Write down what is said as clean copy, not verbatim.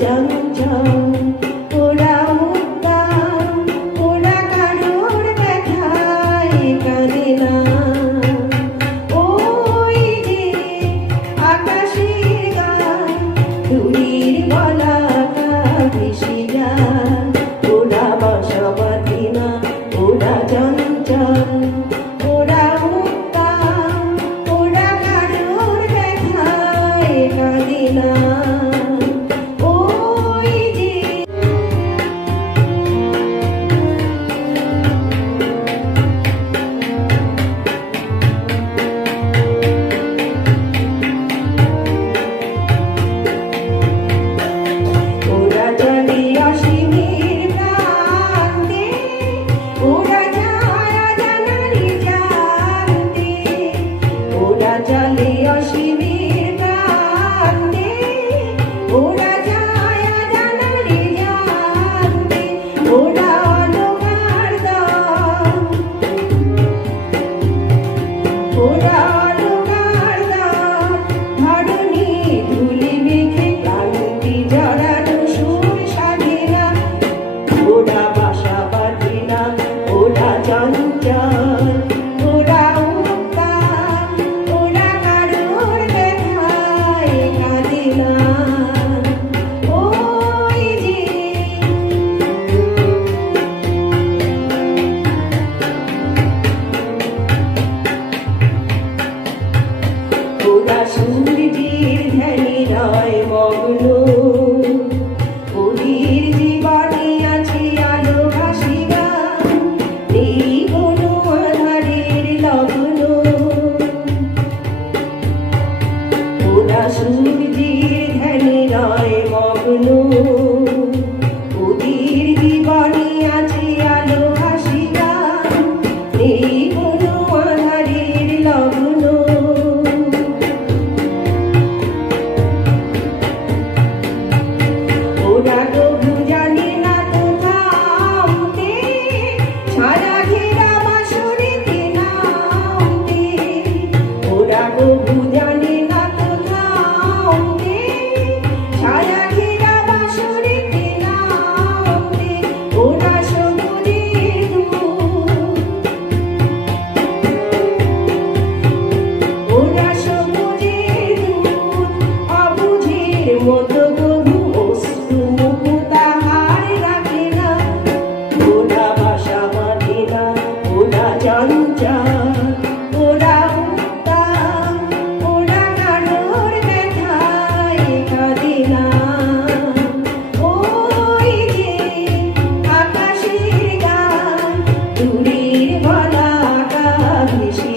চঞ্চল ওরা উদ্দাম ওরা কারোর ব্যথায় কাঁদে না। ওই যে আকাশের গান তুলির বলাকা ভেসে যায়, ওরা বাসা বাঁধে না ওরা চঞ্চল ওরা উদ্দাম ওরা কারোর ব্যথায় কাঁদে না। চলে অসীমের প্রান্তে ওরা যায় জানারে জানতে, ওরা অলকার দাম ওরা অলকার দাম ধরণী ধুলি মেখে ক্লান্তি জড়ানো সুর সাধে না। ওরা বাসা বাঁধে না ওরা চঞ্চল ওরা সূর্যের ধ্যানে রয় মগ্ন, ওদের জীবনে আছে আলো ভাসিবা, নেই কোনো আধারের লগ্ন। ওরা সূর্যের ধ্যানে রয় মগ্ন, ওদের জীবনে আছে আলো ভাসিবা, নেই কোনো আধারের লগ্ন। ওরা তবু জানে না তো থামতে, ছায়া ঘেরা বাঁশরিতে নামতে। ওরা তবু জানে না তো থামতে, ছায়া ঘেরা বাঁশরিতে নামতে। ওরা সবুজের দূত, ওরা সবুজের দূত, অবুঝের মতো চঞ্চল ওরা উদ্দাম ওরা কারোর ব্যথায় কাঁদে না। ওই যে আকাশের গান তুলির বলাকা ভেসে